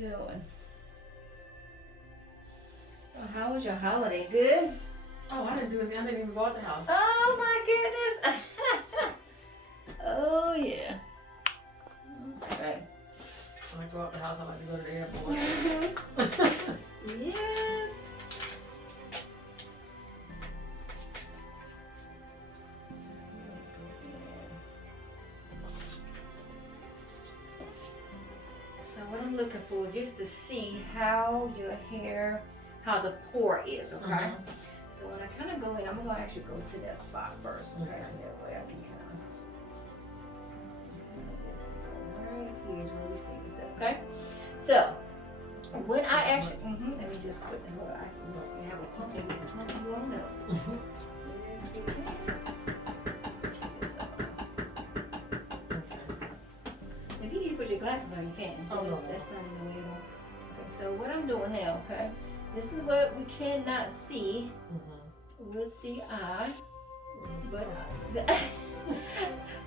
doing? So how was your holiday? Good? Oh, I didn't do anything. I didn't even go out the house. Oh my goodness. Oh yeah. Okay. When I go out the house, I like to go to the airport. Yes. So what I'm looking for just to see how your hair, how the pore is, okay? So when I kind of go in, I'm going to actually go to that spot first, okay? So that way I can kind of, right here is where we see this, okay? So when I actually, let me just put the whole, I can have a pump and you won't know. Yes, we can. Take this off. If you need to put your glasses on, you can. Oh, no. That's not in the way. Okay, so what I'm doing now, okay? This is what we cannot see with the eye, but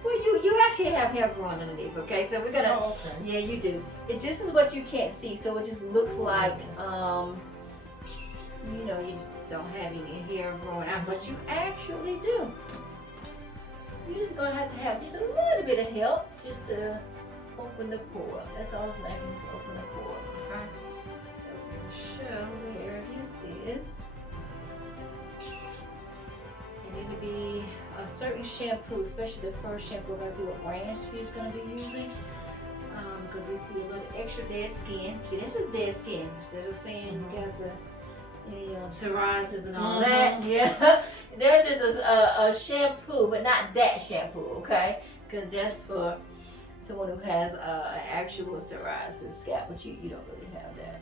well, you actually have hair growing underneath, okay? So we're gonna, Oh, okay. yeah, you do. It just is what you can't see, so it just looks like, you know, you just don't have any hair growing out, but you actually do. You're just gonna have just a little bit of help just to open the pore. That's all it's lacking is open the pore, okay? So we're gonna show where this is. It need to be a certain shampoo, especially the first shampoo. We're gonna see what brand she's gonna be using. Because we see a little extra dead skin. See, that's just dead skin. Instead of saying you got the psoriasis and all that. Yeah, there's just a shampoo, but not that shampoo, okay? Because that's for someone who has actual psoriasis scalp, but you don't really have that.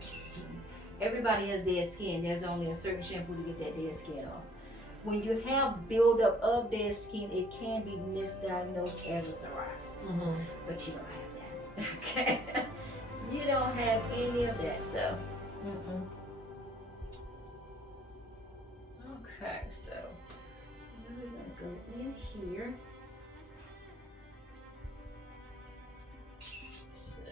Everybody has dead skin. There's only a certain shampoo to get that dead skin off. When you have buildup of dead skin, it can be misdiagnosed as a psoriasis, but you don't have that. Okay, you don't have any of that, so. Okay, so now we're gonna go in here. So,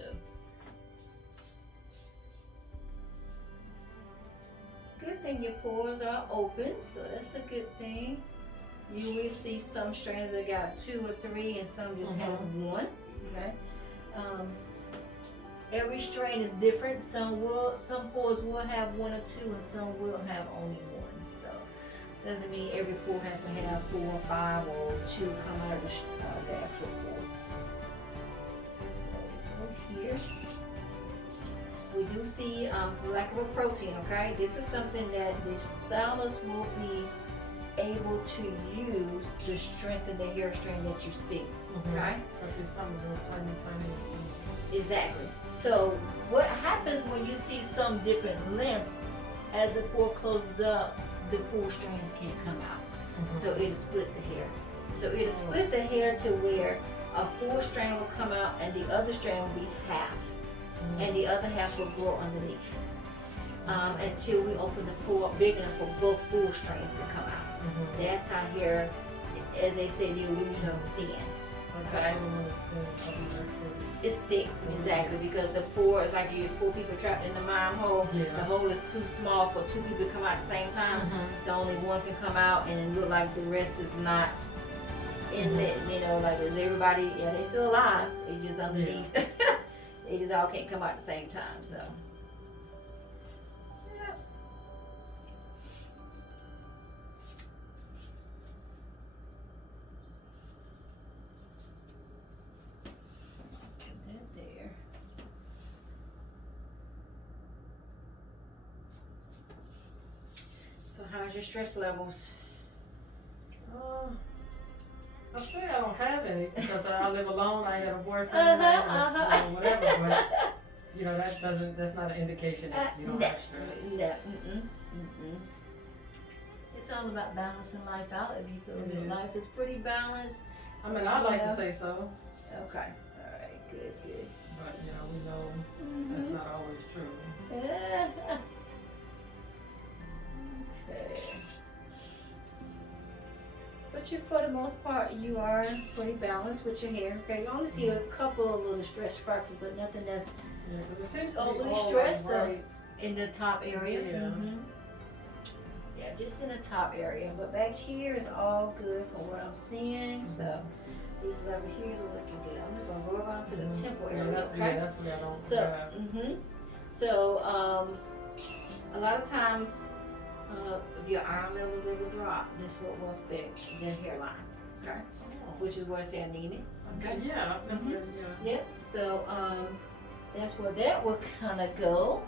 good thing your pores are open, so that's a good thing. You will see some strands that got 2 or 3, and some just has 1. Okay. Every strain is different. Some pores will have 1 or 2, and some will have only 1. So doesn't mean every pore has to have 4 or 5 or 2 come out of the actual pore. So go here. We do see some lack of a protein. Okay, this is something that the stylist will be able to use to strengthen the hair strand that you see. Okay. Exactly. So what happens when you see some different lengths, as the pore closes up, the full strands can't come out. So it'll split the hair. So it'll split the hair to where a full strand will come out and the other strand will be half. And the other half will grow underneath. Until we open the pore up big enough for both full strands to come out. That's how hair, as they say, the illusion of thin. Okay? It's thick, exactly, because the pore is like you have 4 people trapped in the mime hole. The hole is too small for 2 people to come out at the same time. So only one can come out, and it look like the rest is not inlet. You know, like is everybody? Yeah, they still alive. They just underneath. They just all can't come out at the same time. So. So how's your stress levels? I'm sure I don't have any because I live alone. I got a boyfriend, or whatever. But you know that's not an indication that you don't have stress. No. It's all about balancing life out. If you feel that life is pretty balanced. I mean, I'd like to say so. Okay. All right. Good. But you know, we know that's not always true. Okay. But you, for the most part, you are pretty balanced with your hair. Okay, you only see a couple of little stretch fractures, but nothing that's Yeah, 'cause it seems to be overly all stressed. right. In the top area. Yeah. Yeah, just in the top area. But back here is all good from what I'm seeing. So these levers here are looking good. I'm just gonna go around to the temple area. That's, Okay. yeah, that's what I don't So, have. So, a lot of times, if your iron levels ever drop, this will affect the hairline. Okay. Which is where I say anemic. Okay. Yeah. Yep. So, that's where that will kind of go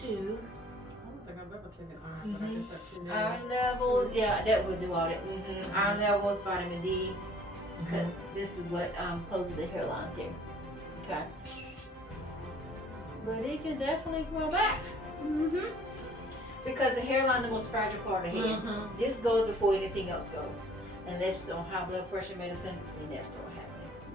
to. I don't think I've ever taken iron, but I guess that's true. Iron level, yeah, that would do all that. Iron levels, vitamin D, because this is what closes the hairlines there. Okay. But it can definitely grow back. Because the hairline is the most fragile part of the head. This goes before anything else goes. Unless you don't have blood pressure medicine, then that start happening.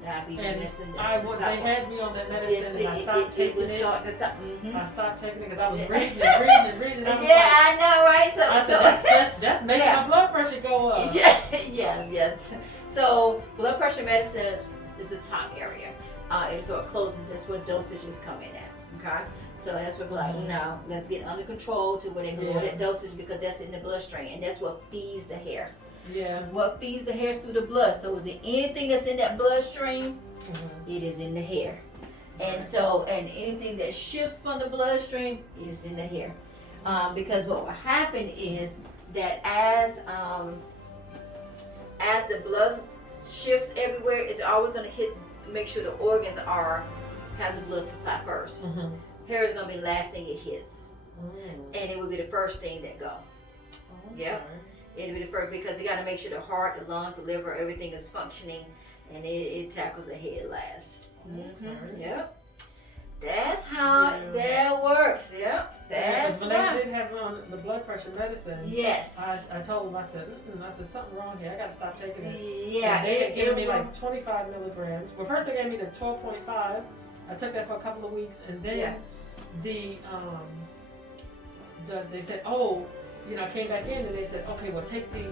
Diabetes medicine. They had me on that medicine and I stopped taking it. I stopped taking it because I was reading. Yeah, I know, right? So I said, that's making my blood pressure go up. Yes. So blood pressure medicine is the top area. It's sort of closing. That's where dosage is coming at. Okay. So that's what we're like, no, let's get under control to where they can lower that dosage because that's in the bloodstream and that's what feeds the hair. Yeah. What feeds the hair is through the blood. So is it anything that's in that bloodstream? It is in the hair. And so, and anything that shifts from the bloodstream is in the hair. Because what will happen is that as the blood shifts everywhere, it's always going to make sure the organs have the blood supply first. Hair is going to be the last thing it hits. And it will be the first thing that go. Yep. It'll be the first because you got to make sure the heart, the lungs, the liver, everything is functioning, and it tackles the head last. Yep. That's how that works. Yep. That's when right. they did have me on the blood pressure medicine. Yes. I told them, I said something wrong here. I got to stop taking it. Yeah. And they gave me like 25 milligrams. Well, first they gave me the 12.5. I took that for a couple of weeks, and then they said, I came back in and they said, okay, well take the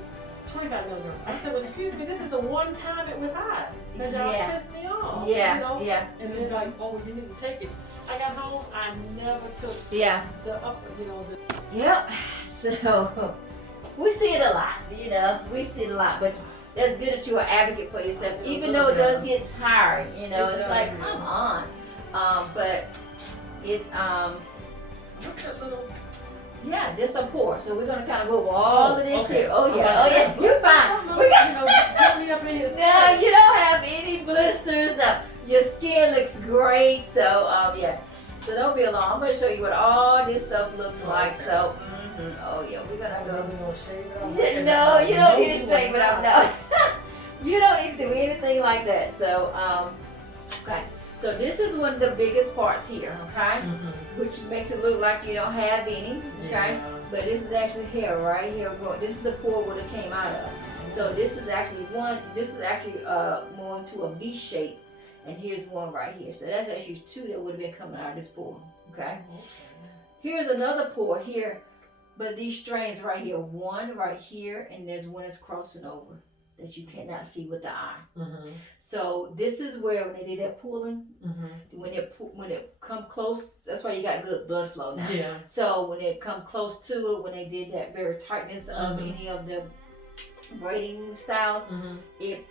25 milligrams. I said, well, excuse me, this is the one time it was high. Because y'all pissed me off. And then like, you need to take it. I got home, I never took the upper, Yep. So we see it a lot, we see it a lot, but that's good that you're an advocate for yourself, even though it does get tired, it's like, come on. But it's, what's that little? Yeah, there's a pore. So we're gonna kind of go over all of this here. Oh yeah, you're fine. Get me up in here. No, you don't have any blisters. No, your skin looks great. So so don't be alarmed. I'm gonna show you what all this stuff looks like. So we're gonna go. No, you don't need to shave it up. No, you don't need to do anything like that. So okay. So this is one of the biggest parts here, okay? Which makes it look like you don't have any, okay? But this is actually hair right here. This is the pore where it came out of. So this is actually more into a V shape, and here's one right here. So that's actually two that would have been coming out of this pore, okay? Here's another pore here, but these strands right here, one right here, and there's one that's crossing over that you cannot see with the eye. So this is where when they did that pulling, when it come close, that's why you got good blood flow now. Yeah. So when it come close to it, when they did that very tightness of any of the braiding styles, it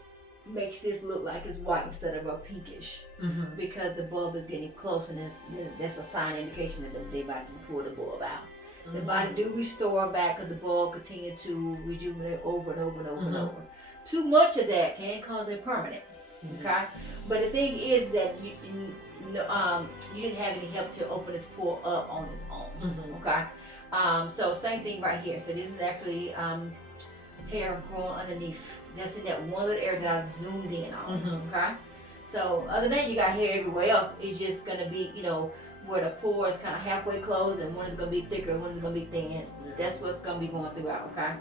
makes this look like it's white instead of a pinkish because the bulb is getting close, and that's a sign indication that they about to pull the bulb out. The body do restore back because the bulb continue to rejuvenate over and over and over and over. Too much of that can cause it permanent. Okay, but the thing is that you didn't have any help to open this pore up on its own. Okay, so same thing right here. So this is actually hair growing underneath. That's in that one little area that I zoomed in on. Okay, so other than that, you got hair everywhere else. It's just gonna be where the pore is kind of halfway closed, and one is gonna be thicker, one is gonna be thin. That's what's gonna be going throughout. Okay.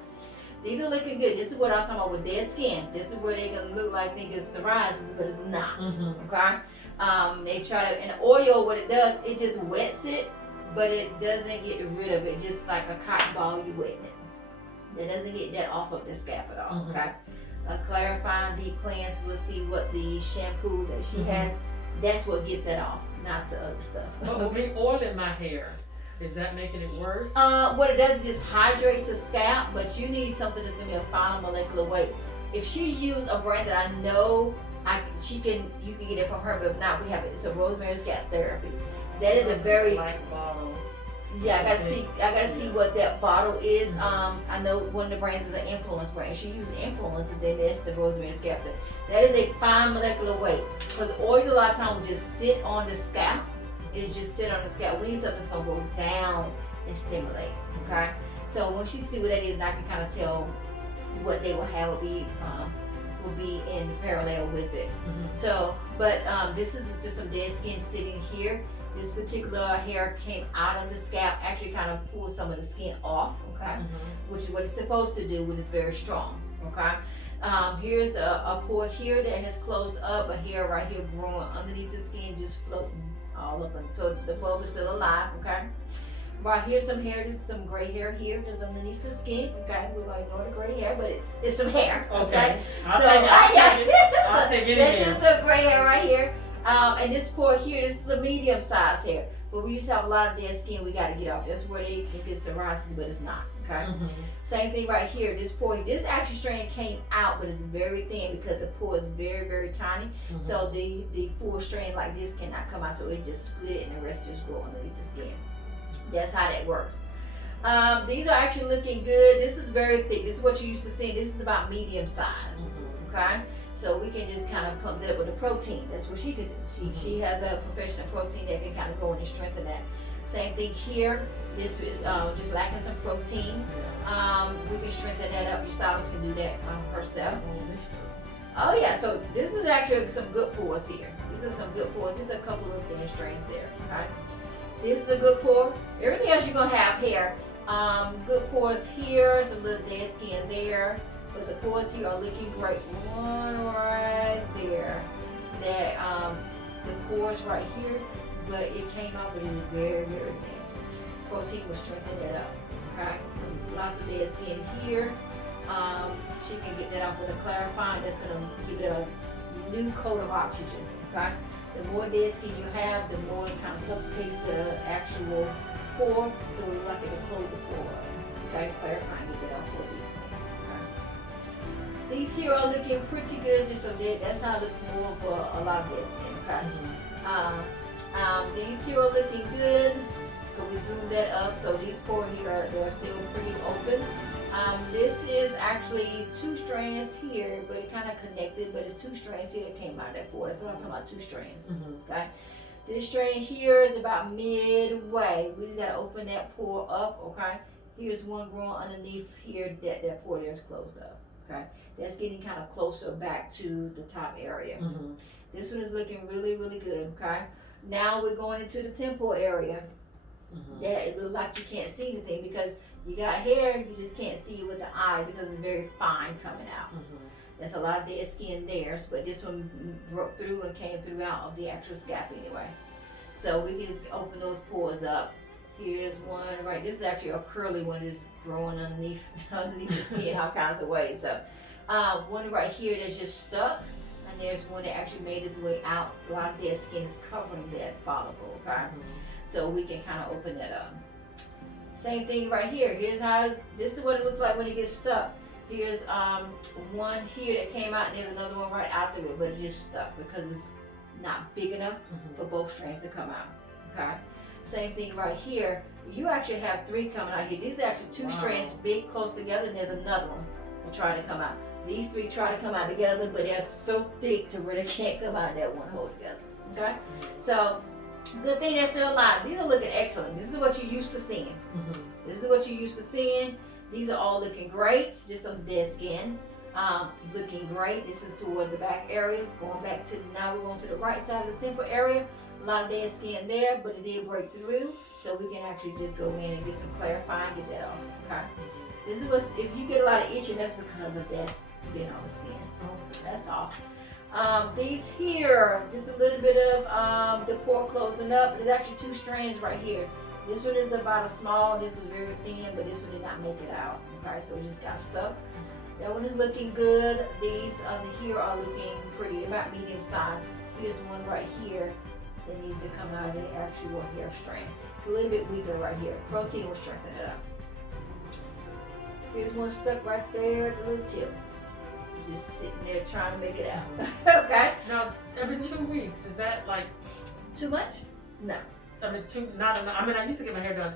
These are looking good. This is what I'm talking about with dead skin. This is where they're gonna look like think it's psoriasis, but it's not. Okay. They try to, and oil, what it does, it just wets it, but it doesn't get rid of it. Just like a cotton ball, you wetting it. That doesn't get that off of the scalp at all, okay? A clarifying deep cleanse, we'll see what the shampoo that she has, that's what gets that off, not the other stuff. But with me oiling my hair, is that making it worse? What it does is just hydrates the scalp, but you need something that's gonna be a final molecular weight. If she used a brand that I know you can get it from her, but if not, we have it. It's a rosemary scalp therapy. That is a very black bottle. Yeah, I gotta see what that bottle is. I know one of the brands is an Influence brand. She uses Influence, and then that's the rosemary scalp. That is a fine molecular weight. Because oils a lot of times will just sit on the scalp. It'll just sit on the scalp. We need something that's gonna go down and stimulate. Okay. So when she see what that is, and I can kind of tell what they will have will be in parallel with it. So, but this is just some dead skin sitting here. This particular hair came out of the scalp, actually kind of pulled some of the skin off, okay? Which is what it's supposed to do when it's very strong, okay? Here's a pore here that has closed up, a hair right here growing underneath the skin, just floating all up. And so the bulb is still alive, okay? Right here's some hair, this is some gray hair here, just underneath the skin, okay? We're going to ignore the gray hair, but it's some hair, okay? I'll take it. That's just some gray hair right here. And this pore here, this is a medium size hair. But we used to have a lot of dead skin we got to get off. That's where they think it's psoriasis, but it's not, okay? Same thing right here, this pore, this actually strand came out, but it's very thin because the pore is very, very tiny. So the full strand like this cannot come out, so it just split and the rest just grow underneath the skin. That's how that works. These are actually looking good. This is very thick. This is what you used to see. This is about medium size, okay? So we can just kind of pump that with a protein. That's what she could do. She has a professional protein that can kind of go in and strengthen that. Same thing here. This is just lacking some protein. We can strengthen that up. Your stylist can do that herself. Oh yeah, so this is actually some good pores here. These are some good pores. There's a couple of thin strands there, okay? This is a good pore. Everything else you're gonna have here. Good pores here, some little dead skin there. But the pores here are looking great. One right there. That the pores right here, but it came out, but it's very, very thin. Protein will strengthen that up. Okay, lots of dead skin here. She can get that off with a clarifying. That's gonna give it a new coat of oxygen. Okay, the more dead skin you have, the more it kind of suffocates the actual pore. So we like it to close the pore. Okay, clarifying, get that off for you. These here are looking pretty good, just so that's how it looks more for a lot of dead skin, okay? These here are looking good. So we zoom that up, so these pores here they're still pretty open. This is actually two strands here, but it kind of connected, but it's two strands here that came out of that pore. That's what I'm talking about, two strands, okay? This strand here is about midway. We just gotta open that pore up, okay? Here's one growing underneath here, that pore there is closed up, okay? That's getting kind of closer back to the top area. This one is looking really, really good, okay? Now we're going into the temple area. That it looks like you can't see anything because you got hair, you just can't see it with the eye because it's very fine coming out. There's a lot of dead skin there, but this one broke through and came through out of the actual scalp anyway. So we can just open those pores up. Here's one right, this is actually a curly one that's growing underneath the skin all kinds of ways. So one right here that's just stuck, and there's one that actually made its way out. A lot of dead skin is covering that follicle, okay? So we can kind of open that up. Same thing right here. Here's how, this is what it looks like when it gets stuck. Here's one here that came out, and there's another one right after it, but it just stuck because it's not big enough for both strands to come out, okay? Same thing right here. You actually have three coming out here. These are actually two strands big, close together, and there's another one that try to come out. These three try to come out together, but they're so thick to where they can't come out of that one hole together, okay? So, good thing they're still alive. These are looking excellent. This is what you used to seeing. This is what you used to seeing. These are all looking great. Just some dead skin. Looking great. This is toward the back area. Going back to, now we're going to the right side of the temple area. A lot of dead skin there, but it did break through. So we can actually just go in and get some clarifying, get that off, okay? This is what, if you get a lot of itching, that's because of that being on the skin. That's all. These here, just a little bit of the pore closing up. There's actually two strands right here. This one is about a small, this is very thin, but this one did not make it out. Okay, so it just got stuck. That one is looking good. These here are looking pretty, about medium size. Here's one right here that needs to come out of the actual hair strand. It's a little bit weaker right here. Protein will strengthen it up. Here's one stuck right there at the little tip. Just sitting there trying to make it out. Okay. Now, every 2 weeks, is that like too much? No. I mean, not enough. I mean, I used to get my hair done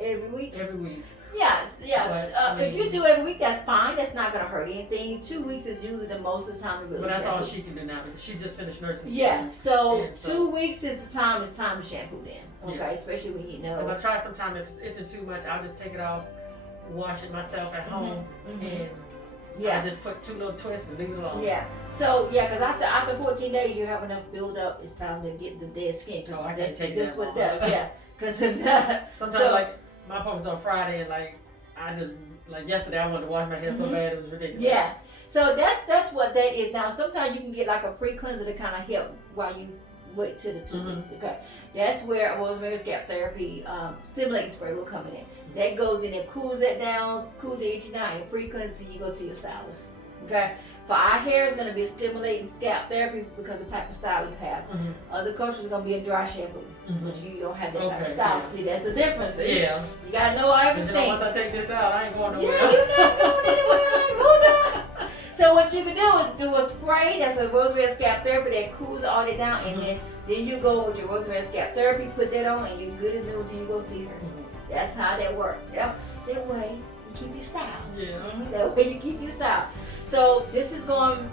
every week. Every week. Yes, yeah. But, I mean, if you do every week, that's fine. That's not gonna hurt anything. 2 weeks is usually the most of the time to really. But that's shampoo. all she can do now because she just finished nursing. Yeah. So and 2 weeks is the time. It's time to shampoo then. Okay, yeah. Especially when you know. If I try sometime, if it's itching too much, I'll just take it off, wash it myself at home, and I just put 2 little twists and leave it alone. Yeah. So yeah, because after 14 days, you have enough build up. It's time to get the dead skin. No, I can't take that's that what long. it does. Yeah. Because sometimes like my appointment's on Friday and like I just like yesterday I wanted to wash my hair so bad it was ridiculous. Yeah. So that's what that is. Now sometimes you can get like a pre-cleanser to kind of help while you wait till the 2 weeks. Okay. That's where rosemary scalp therapy stimulating spray will come in. That goes in and cools that down, cool the itchy down, and pre-cleanser you go to your stylist. Okay. For our hair, it's going to be a stimulating scalp therapy because of the type of style you have. Other cultures are going to be a dry shampoo, but you don't have that type of style. Yeah. See, that's the difference. Yeah. You got to know everything. You know, once I take this out, I ain't going nowhere. Yeah, you're not going anywhere. Go down. So what you can do is do a spray that's a rosemary scalp therapy that cools all that down, and then you go with your rosemary scalp therapy, put that on, and you're good as new until you go see her. That's how that works. Yep. That way you keep your style. Yeah. That way you keep your style. So this is going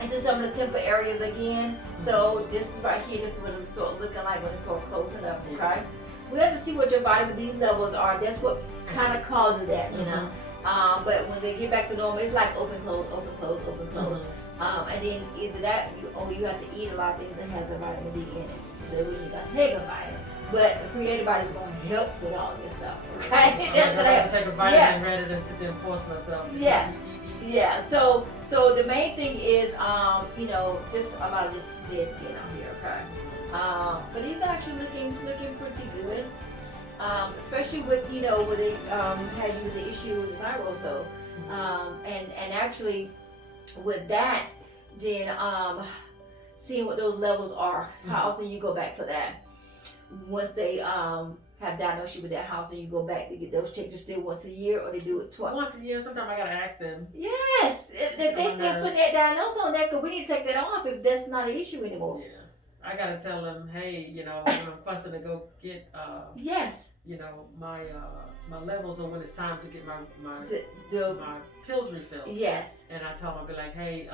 into some of the temple areas again. So this is right here. This is what it's sort of looking like when it's sort of closing up. Okay. We have to see what your vitamin D levels are. That's what kind of causes that, you know. But when they get back to normal, it's like open, close, open, close, open, close. And then either that, you have to eat a lot of things that has a vitamin D in it. So we need a take a vitamin. But the creative body is going to help with all this stuff. Okay, that's what I have to take a vitamin rather than sit there and force myself. Yeah. Yeah, so the main thing is, you know, just a lot of this dead skin out here, okay? But he's actually looking pretty good, especially with, you know, where they had you with the issue with the viral, so, and actually with that, then seeing what those levels are, how often you go back for that. Once they have diagnosed you with that, how often you go back to get those checked? Just still once a year, or they do it twice? Once a year. Sometimes I gotta ask them. Yes, if they still put that diagnosis on that, because we need to take that off if that's not an issue anymore. Yeah, I gotta tell them, hey, you know, when I'm fussing to go get, yes, you know, my levels, or when it's time to get my pills refilled. Yes, and I tell them, I'll be like, hey,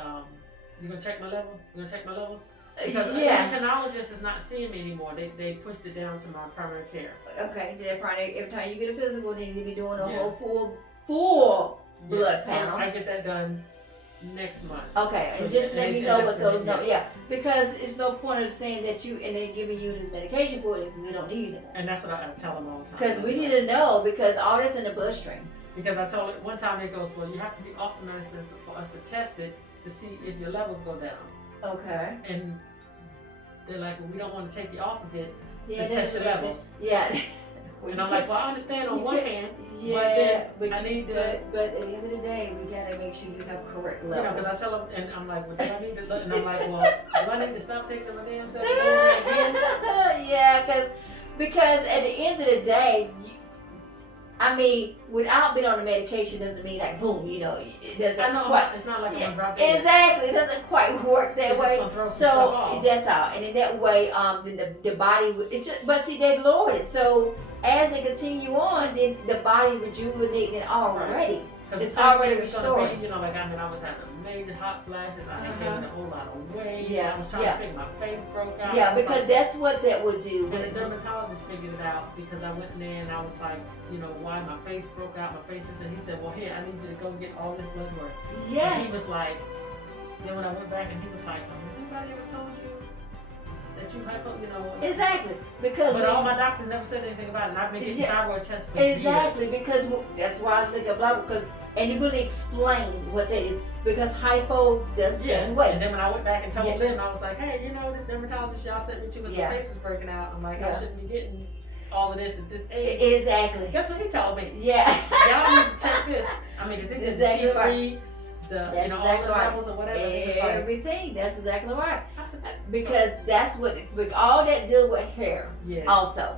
you gonna check my level? You gonna check my levels? Because the endocrinologist is not seeing me anymore. They pushed it down to my primary care. Okay. Every time you get a physical, then you need to be doing a whole full blood panel. So I get that done next month. Okay, so and just let me know what those numbers. Yeah, because it's no point of saying that you and then giving you this medication for it if we don't need it. And that's what I tell them all the time. Because we need to know, because all that's in the bloodstream. Because I told it one time, it goes, well, you have to be off the medicine for us to test it to see if your levels go down. Okay. And they're like, well, we don't want to take you off of it to test your levels. Yeah. And I'm like, well, I understand on one hand, but I need to. But at the end of the day, we gotta make sure you have correct levels. You know, because I tell them, and I'm like, well, do I need to look? And I'm like, well, do I need to stop taking my damn stuff again? Yeah, because at the end of the day, I mean, without being on the medication doesn't mean like boom, you know, it doesn't. I know, quite, it's not like I'm about to. Exactly, it doesn't quite work that it's way. Just gonna throw some so stuff off. That's all, and in that way, then the body would. It's just, but see, they lowered it, so as they continue on, then the body rejuvenating already. Right. It's already restored. You know, like I was having major hot flashes. I had gained a whole lot of weight. Yeah. I was trying to think my face broke out. Yeah, because that's what that would do. And the dermatologist figured it out because I went in there and I was like, you know, why my face broke out, my face is, and he said, well, here, I need you to go get all this blood work. Yes. And he was like, then when I went back and he was like, has anybody ever told you that you hypo, you know? Exactly. Because but all my doctors never said anything about it. And I've been getting thyroid tests for years. Because that's why I think of blood, because and it really explained what that is, because hypo does gain weight. And then when I went back and told them, I was like, hey, you know, this dermatologist y'all sent me to when my face was breaking out. I'm like, I shouldn't be getting all of this at this age. Exactly. Guess what he told me? Yeah. Y'all need to check this. I mean, is it exactly the T3, right. the all the levels or whatever? Everything. That's exactly right. Said, because that's what all that deal with hair. Yes. Also,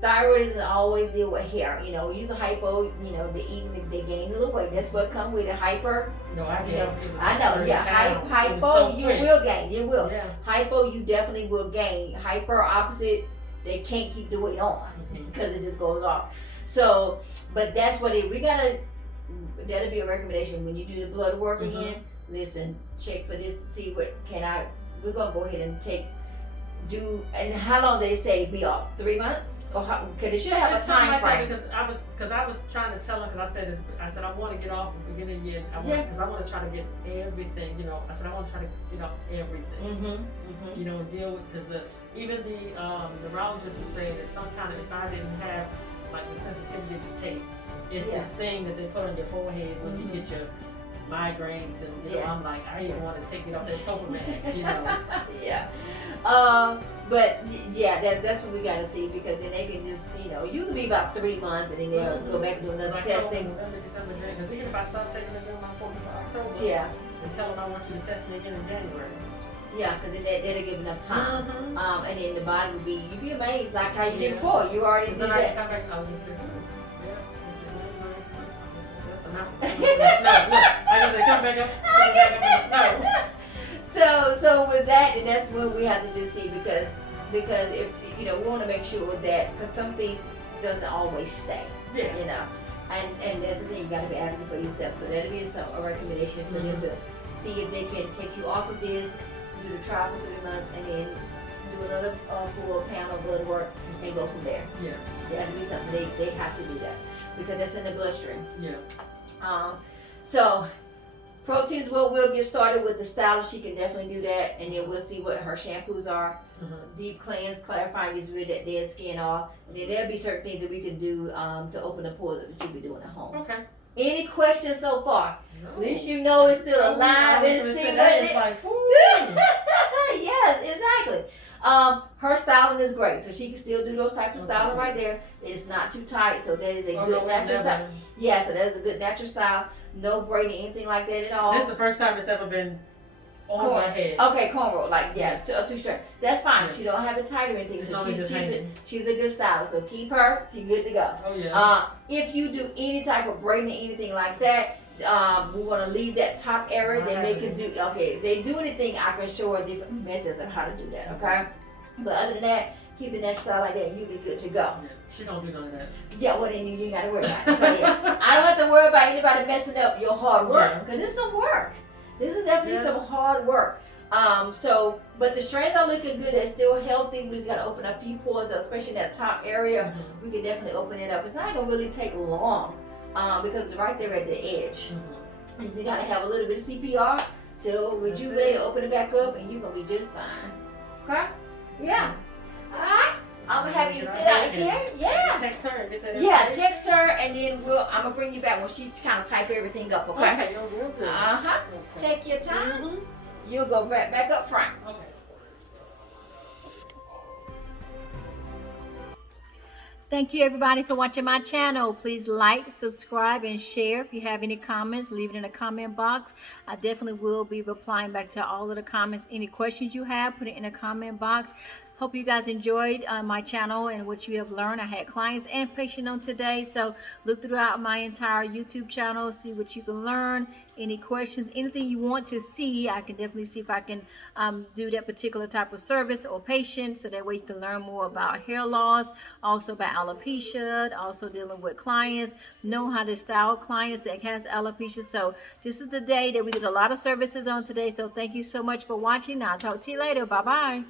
thyroid doesn't always deal with hair. You know, you the hypo. You know, they gain a little weight. That's what comes with a hyper. No, I you get know, it. I know. Yeah, hypo. So you will gain. You will. Yeah. Hypo, you definitely will gain. Hyper, opposite. They can't keep the weight on because it just goes off. So, but that's what we gotta. That'll be a recommendation when you do the blood work again. Listen, check for this to see what can I. We're gonna go ahead and and how long they say be off? 3 months? Or because it should have a time frame. Because I was trying to tell them, because I said I want to get off at the beginning of the year. Because I want to try to get everything. You know, I said I want to try to get off everything. You know, and deal with because even the neurologist was saying that some kind of if I didn't have like the sensitivity to tape, it's this thing that they put on your forehead when you get your migraines and you know I'm like I even want to take it off that Topamax, you know. But that's what we gotta see because then they can just you can be about 3 months and then they'll go back and do another testing. Because even if I start taking it during my 4th of October, and tell them I want you to test me again in January. Yeah, because then that'll give enough time. And then the body will be you'd be amazed like how you did before. You already did that. Come back, I was just saying, I guess they come back up in the snow. So with that, and that's when we have to just see because if we want to make sure that because some things doesn't always stay. And that's the thing you got to be advocate for yourself. So that'll be a recommendation for them to see if they can take you off of this, do the trial for 3 months, and then do another full panel blood work and go from there. That'll be something they have to do that because that's in the bloodstream. So proteins, we'll get started with the stylist. She can definitely do that, and then we'll see what her shampoos are. Deep cleanse, clarifying, gets rid of that dead skin off. And then there'll be certain things that we can do to open the pores that you'll be doing at home. Okay. Any questions so far? No. At least you know it's still alive and see what it is. Like, yes, exactly. Her styling is great, so she can still do those types of styling right there. It's not too tight, so that is a good natural style. Yeah, so that is a good natural style. No braiding, anything like that at all. This is the first time it's ever been on my head. Okay, cornrow, like two straight. That's fine. She don't have it tight or anything, so she's a good stylist. So keep her. She's good to go. Oh yeah. If you do any type of braiding, anything like that. We want to leave that top area. Then they can do. Okay, if they do anything, I can show her different methods of how to do that. Okay, but other than that, keep the natural style like that, and you'll be good to go. Yeah, she don't do none of that. Yeah, well then you ain't got to worry about it. So I don't have to worry about anybody messing up your hard work because it's some work. This is definitely some hard work. But the strands are looking good. They're still healthy. We just got to open a few pores up, especially in that top area. We can definitely open it up. It's not gonna really take long. Because it's right there at the edge. You just gotta have a little bit of CPR to rejuvenate it, open it back up, and you're gonna be just fine. Okay? Yeah. Alright. I'm gonna have you sit out here. Yeah. Text her and get that. Yeah, text her and then I'm gonna bring you back when she kind of type everything up, okay? Okay, you're real good. Okay. Take your time. You'll go back up front. Okay. Thank you everybody for watching my channel. Please like, subscribe, and share. If you have any comments, leave it in the comment box. I definitely will be replying back to all of the comments. Any questions you have, put it in the comment box. Hope you guys enjoyed my channel and what you have learned. I had clients and patients on today, so look throughout my entire YouTube channel, see what you can learn. Any questions, anything you want to see, I can definitely see if I can do that particular type of service or patient, so that way you can learn more about hair loss, also about alopecia, also dealing with clients, know how to style clients that has alopecia. So this is the day that we did a lot of services on today, so thank you so much for watching. I'll talk to you later. Bye-bye.